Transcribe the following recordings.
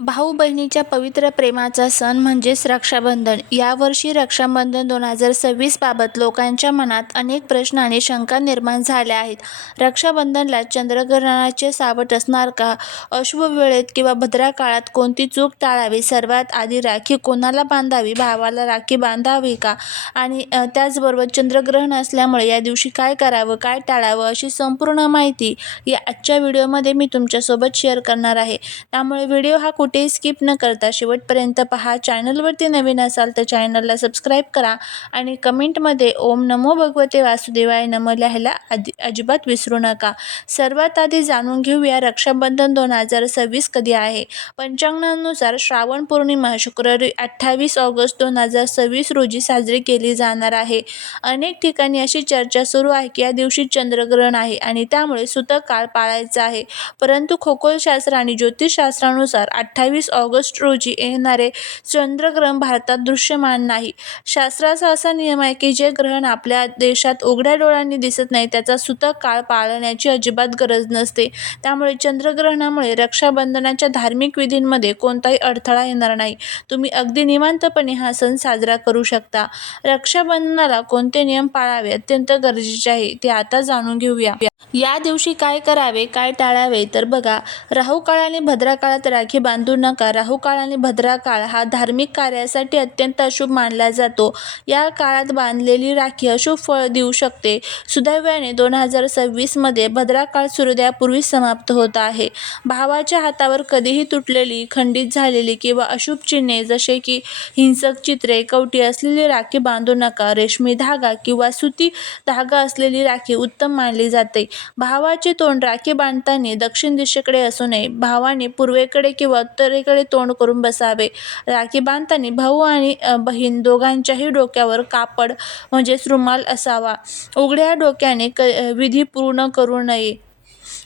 भाऊ बहिणीच्या पवित्र प्रेमाचा सण म्हणजेच रक्षाबंधन. यावर्षी रक्षाबंधन 2026 बाबत लोकांच्या मनात अनेक प्रश्न आणि शंका निर्माण झाल्या आहेत. रक्षाबंधनला चंद्रग्रहणाचे सावट असणार का? अशुभ वेळेत किंवा भद्रा काळात कोणती चूक टाळावी? सर्वात आधी राखी कोणाला बांधावी? भावाला राखी बांधावी का? आणि त्याचबरोबर चंद्रग्रहण असल्यामुळे या दिवशी काय करावं, काय टाळावं, अशी संपूर्ण माहिती या आजच्या व्हिडिओमध्ये मी तुमच्यासोबत शेअर करणार आहे. त्यामुळे व्हिडिओ हा कुठेही स्किप न करता शेवटपर्यंत पहा. चॅनलवरती नवीन असाल तर चॅनलला सबस्क्राईब करा आणि कमेंटमध्ये ओम नमो भगवते वासुदेवाय नमः लिहायला अजिबात विसरू नका. सर्वात आधी जाणून घेऊया रक्षाबंधन 2026 कधी आहे. पंचांगानुसार श्रावण पौर्णिमा शुक्रवारी 28 ऑगस्ट 2026 रोजी साजरी केली जाणार आहे. अनेक ठिकाणी अशी चर्चा सुरू आहे की या दिवशी चंद्रग्रहण आहे आणि त्यामुळे सूतक काळ पाळायचा आहे. परंतु खगोलशास्त्र आणि ज्योतिषशास्त्रानुसार 28 ऑगस्ट रोजी येणारे चंद्रग्रहण भारतात दृश्यमान नाही. शास्त्राचा असा नियम आहे की जे ग्रहण आपल्या देशात उघड्या डोळ्यांनी दिसत नाही त्याचा सूतक काळ पाळण्याची अजिबात गरज नसते. त्यामुळे चंद्रग्रहणामुळे रक्षाबंधनाच्या धार्मिक विधींमध्ये कोणताही अडथळा येणार नाही. तुम्ही अगदी निवांतपणे हा सण साजरा करू शकता. रक्षाबंधनाला कोणते नियम पाळावे अत्यंत गरजेचे आहे ते आता जाणून घेऊया. या दिवशी काय करावे, काय टाळावे? तर बघा, राहू काळ आणि भद्रा काळात राखी बांधू नका. राहू काळ आणि भद्रा काळ हा धार्मिक कार्यासाठी अत्यंत अशुभ मानला जातो. या काळात बांधलेली राखी अशुभ फळ देऊ शकते. सुदैवाने 2026 मध्ये भद्रा काळ सूर्योदयापूर्वी समाप्त होत आहे. भावाच्या हातावर कधीही तुटलेली, खंडित झालेली किंवा अशुभ चिन्हे जसे की हिंसक चित्रे, कवटी असलेली राखी बांधू नका. रेशमी धागा किंवा सुती धागा असलेली राखी उत्तम मानली जाते. भावाचे तोंड राखी बांधताना दक्षिण दिशेकडे असू नये. भावाने पूर्वेकडे किंवा उत्तरेकडे तोंड करून बसावे. राखी बांधताना भाऊ आणि बहीण दोघांच्याही डोक्यावर कापड म्हणजेच रुमाल असावा. उघड्या डोक्याने विधी पूर्ण करू नये.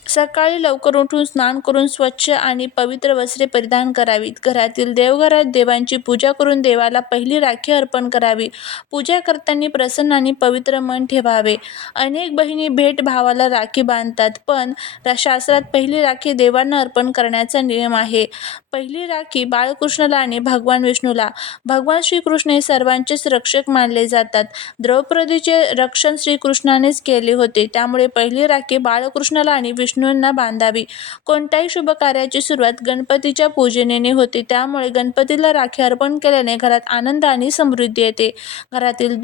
सकाळी लवकर उठून स्नान करून स्वच्छ आणि पवित्र वस्त्रे परिधान करावीत. घरातील देवघरात देवांची पूजा करून देवाला पहिली राखी अर्पण करावी. पूजा करताना प्रसन्न आणि पवित्र मन ठेवावे. अनेक बहिणी भेट भावाला राखी बांधतात, पण शास्त्रात पहिली राखी देवांना अर्पण करण्याचा नियम आहे. पहिली राखी बाळकृष्णाला आणि भगवान विष्णूला. भगवान श्रीकृष्ण हे सर्वांचेच रक्षक मानले जातात. द्रौपदीचे रक्षण श्रीकृष्णानेच केले होते. त्यामुळे पहिली राखी बाळकृष्णाला आणि विष्णूंना बांधावी. कोणत्याही शुभ कार्याची सुरुवात गणपतीच्या पूजनेने होते. त्यामुळे गणपतीला राखी अर्पण केल्याने घरात आनंद आणि समृद्धी येते. घरातील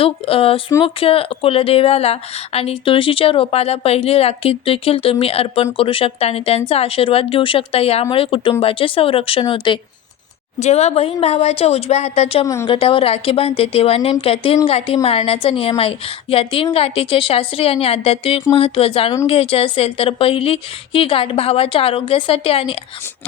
मुख्य कुलदेवाला आणि तुळशीच्या रोपाला पहिली राखी देखील तुम्ही अर्पण करू शकता आणि त्यांचा आशीर्वाद घेऊ शकता. यामुळे कुटुंबाचे संरक्षण होते. जेव्हा बहीण भावाच्या उजव्या हाताच्या मनगटावर राखी बांधते तेव्हा नेमक्या 3 गाठी मारण्याचा नियम आहे. या 3 गाठीचे शास्त्रीय आणि आध्यात्मिक महत्त्व जाणून घ्यायचे असेल तर पहिली ही गाठ भावाच्या आरोग्यासाठी आणि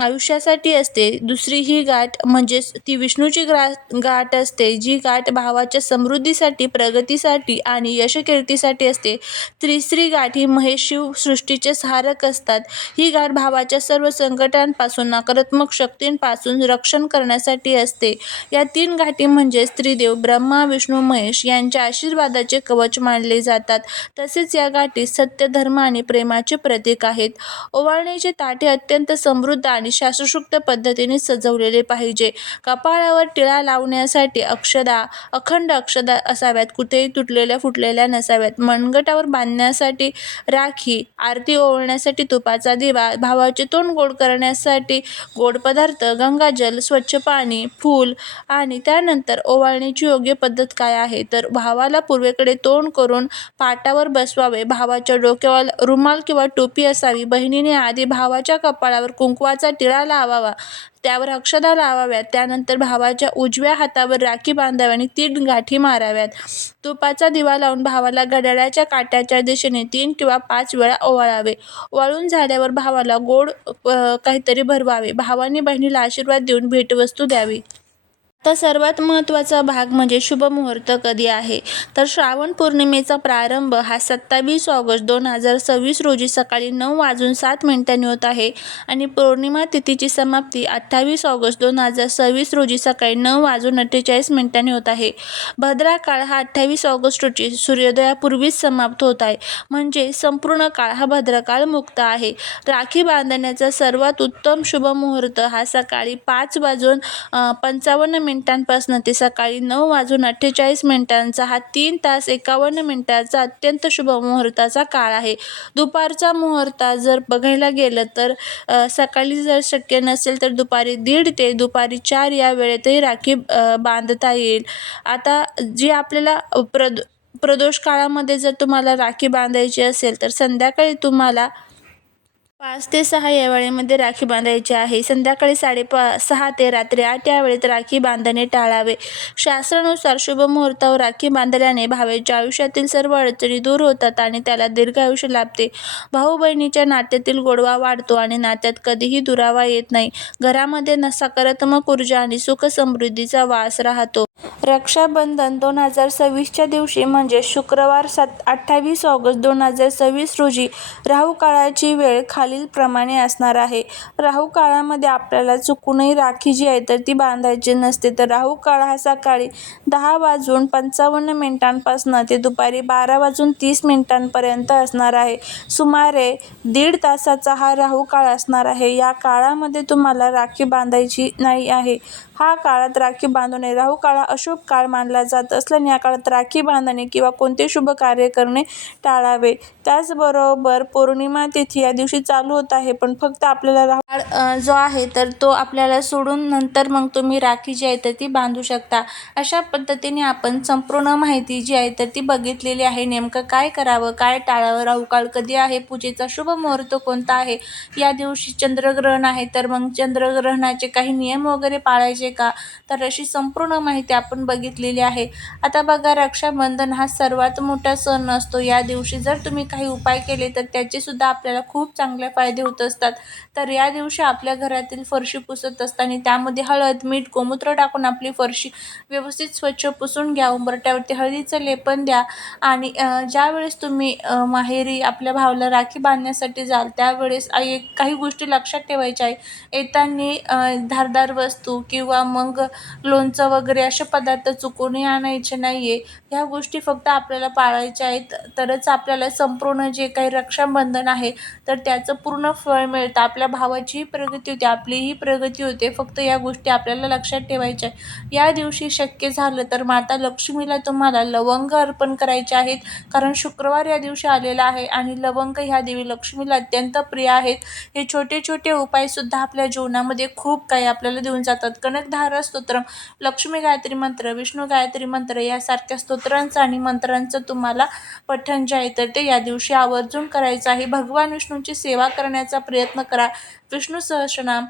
आयुष्यासाठी असते. दुसरी ही गाठ म्हणजेच ती विष्णूची गाठ असते, जी गाठ भावाच्या समृद्धीसाठी, प्रगतीसाठी आणि यशकीर्तीसाठी असते. तिसरी गाठ ही महेश शिव सृष्टीचे सहारक असतात. ही गाठ भावाच्या सर्व संकटांपासून, नकारात्मक शक्तींपासून रक्षण करण्यासाठी असते. या 3 गाठी म्हणजे त्रिदेव ब्रह्मा, विष्णू, महेश यांच्या आशीर्वादाचे कवच मानले जातात. तसेच या गाठी सत्य, धर्म आणि प्रेमाचे प्रतीक आहेत. ओवाळणीचे ताट हे अत्यंत समृद्ध आणि शास्त्रोक्त पद्धतीने सजवलेले पाहिजे. कपाळावर टिळा लावण्यासाठी अखंड अक्षदा असाव्यात, कुठेही तुटलेल्या फुटलेल्या नसाव्यात. मनगटावर बांधण्यासाठी राखी, आरती ओवाळण्यासाठी तुपाचा दिवा, भावाचे तोंड गोड करण्यासाठी गोड पदार्थ, गंगाजल, स्वच्छ पाणी, फूल. आणि त्यानंतर ओवाळणीची योग्य पद्धत काय आहे तर भावाला पूर्वेकडे तोंड करून पाटावर बसवावे. भावाच्या डोक्यावर रुमाल किंवा टोपी असावी. बहिणीने आधी भावाच्या कपाळावर कुंकवाचा टिळा लावावा, त्यावर अक्षता लावाव्यात. त्यानंतर भावाच्या उजव्या हातावर राखी बांधावी आणि 3 गाठी माराव्यात. तुपाचा दिवा लावून भावाला घड्याळाच्या काट्याच्या दिशेने 3 किंवा 5 वेळा ओवाळावे. ओवाळून झाल्यावर भावाला गोड काहीतरी भरवावे. भावाने बहिणीला आशीर्वाद देऊन भेटवस्तू द्यावी. तर सर्वात महत्त्वाचा भाग म्हणजे शुभमुहूर्त कधी आहे. तर श्रावण पौर्णिमेचा प्रारंभ हा 27 ऑगस्ट 2026 रोजी सकाळी 9:07 होत आहे आणि पौर्णिमा तिथीची समाप्ती 28 ऑगस्ट 2026 रोजी सकाळी 9:48 होत आहे. भद्रा काळ हा 28 ऑगस्ट रोजी सूर्योदयापूर्वीच समाप्त होत आहे, म्हणजे संपूर्ण काळ हा भद्रकाळ मुक्त आहे. राखी बांधण्याचा सर्वात उत्तम शुभमुहूर्त हा सकाळी 5:55 मिनिटांपासून ते सकाळी 9:48 हा 3 तास 51 मिनिटांचा अत्यंत शुभ मुहूर्ताचा काळ आहे. दुपारचा मुहूर्त जर बघायला गेलं तर सकाळी जर शक्य नसेल तर दुपारी 1:30 ते दुपारी 4 या वेळेतही राखी बांधता येईल. आता जी आपल्याला प्रदोष काळामध्ये जर तुम्हाला राखी बांधायची असेल तर संध्याकाळी तुम्हाला 5 ते 6 या वेळेमध्ये राखी बांधायची आहे. संध्याकाळी 6:30 ते रात्री 8 या वेळेत राखी बांधणे टाळावे. शास्त्रानुसार शुभमुहूर्तावर राखी बांधल्याने भावाच्या आयुष्यातील सर्व अडचणी दूर होतात आणि त्याला दीर्घायुष्य लाभते. भाऊ बहिणीच्या नात्यातील गोडवा वाढतो आणि नात्यात कधीही दुरावा येत नाही. घरामध्ये सकारात्मक ऊर्जा आणि सुख समृद्धीचा वास राहतो. रक्षाबंधन 2026च्या दिवशी म्हणजे शुक्रवार 28 ऑगस्ट 2026 रोजी राहू काळाची वेळ खालीलप्रमाणे असणार आहे. राहू काळामध्ये आपल्याला चुकूनही राखी जी आहे तर ती बांधायची नसते. तर राहू काळ हा सकाळी 10:55 पासून ते दुपारी 12:30 पर्यंत असणार आहे. सुमारे 1.5 तासाचा हा राहू काळ असणार आहे. या काळामध्ये तुम्हाला राखी बांधायची नाही आहे. हा काळात राखी बांधू नये. राहू काळ अशुभ काळ मानला जात असल्याने या काळात राखी बांधणे किंवा कोणते शुभ कार्य करणे टाळावे. त्याचबरोबर पौर्णिमा तिथी या दिवशी चालू होत आहे, पण फक्त आपल्याला राहू काळ जो आहे तर तो आपल्याला सोडून नंतर मग तुम्ही राखी जी आहे तर ती बांधू शकता. अशा पद्धतीने आपण संपूर्ण माहिती जी आहे तर ती बघितलेली आहे. नेमकं काय करावं, काय टाळावं, राहू काळ कधी आहे, पूजेचा शुभ मुहूर्त कोणता आहे, या दिवशी चंद्रग्रहण आहे तर मग चंद्रग्रहणाचे काही नियम वगैरे पाळायचे का, तर अशी संपूर्ण माहिती आपण बघितलेली आहे. आता बघा, रक्षाबंधन हा सर्वात मोठा सण असतो. या दिवशी जर तुम्ही काही उपाय केले तर त्याचे सुद्धा आपल्याला खूप चांगले फायदे होत असतात. तर या दिवशी आपल्या घरातील फरशी पुसत असताना त्यामध्ये हळद, मीठ, गोमूत्र टाकून आपली फरशी व्यवस्थित स्वच्छ पुसून घ्या. उंबरठ्यावरती हळदीचं लेपन द्या आणि ज्यावेळेस तुम्ही माहेरी आपल्या भावाला राखी बांधण्यासाठी जाल त्यावेळेस काही गोष्टी लक्षात ठेवायच्या आहे. येताना धारदार वस्तू किंवा मग लोणचं वगैरे असे पदार्थ चुकूनही आणायचे नाही आहे. ह्या गोष्टी फक्त आपल्याला पाळायच्या आहेत, तरच आपल्याला संपूर्ण जे काही रक्षाबंधन आहे तर त्याचं पूर्ण फळ मिळतं. आपल्या भावाचीही प्रगती होते, आपलीही प्रगती होते. फक्त या गोष्टी आपल्याला लक्षात ठेवायच्या आहे. या दिवशी शक्य झालं तर माता लक्ष्मीला तुम्हाला लवंग अर्पण करायचे आहेत, कारण शुक्रवार या दिवशी आलेला आहे आणि लवंग ह्या देवी लक्ष्मीला अत्यंत प्रिय आहेत. हे छोटे छोटे उपायसुद्धा आपल्या जीवनामध्ये खूप काही आपल्याला देऊन जातात. कनकधारा स्तोत्र, लक्ष्मी गायत्री मंत्र, विष्णू गायत्री मंत्र यासारख्या स्तोत्रांचं आणि मंत्रांचं तुम्हाला पठण जे आहे तर ते या दिवशी आवर्जून करायचं आहे. भगवान विष्णूंची सेवा करण्याचा प्रयत्न करा. विष्णू सहस्रनाम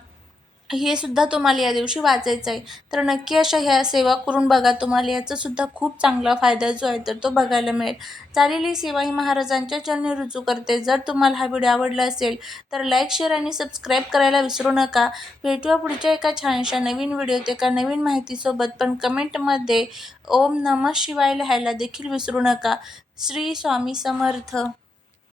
हे सुद्धा तुम्हाला या दिवशी वाचायचं आहे. तर नक्की अशा ह्या सेवा करून बघा. तुम्हाला याचा सुद्धा खूप चांगला फायदा जो आहे तर तो बघायला मिळेल. चालेली सेवा ही महाराजांच्या चरणी रुजू करते. जर तुम्हाला हा व्हिडिओ आवडला असेल तर लाईक, शेअर आणि सबस्क्राईब करायला विसरू नका. भेटूया पुढच्या एका छानशा नवीन व्हिडिओत एका नवीन माहितीसोबत. पण कमेंटमध्ये ओम नमः शिवाय लिहायला देखील विसरू नका. श्री स्वामी समर्थ.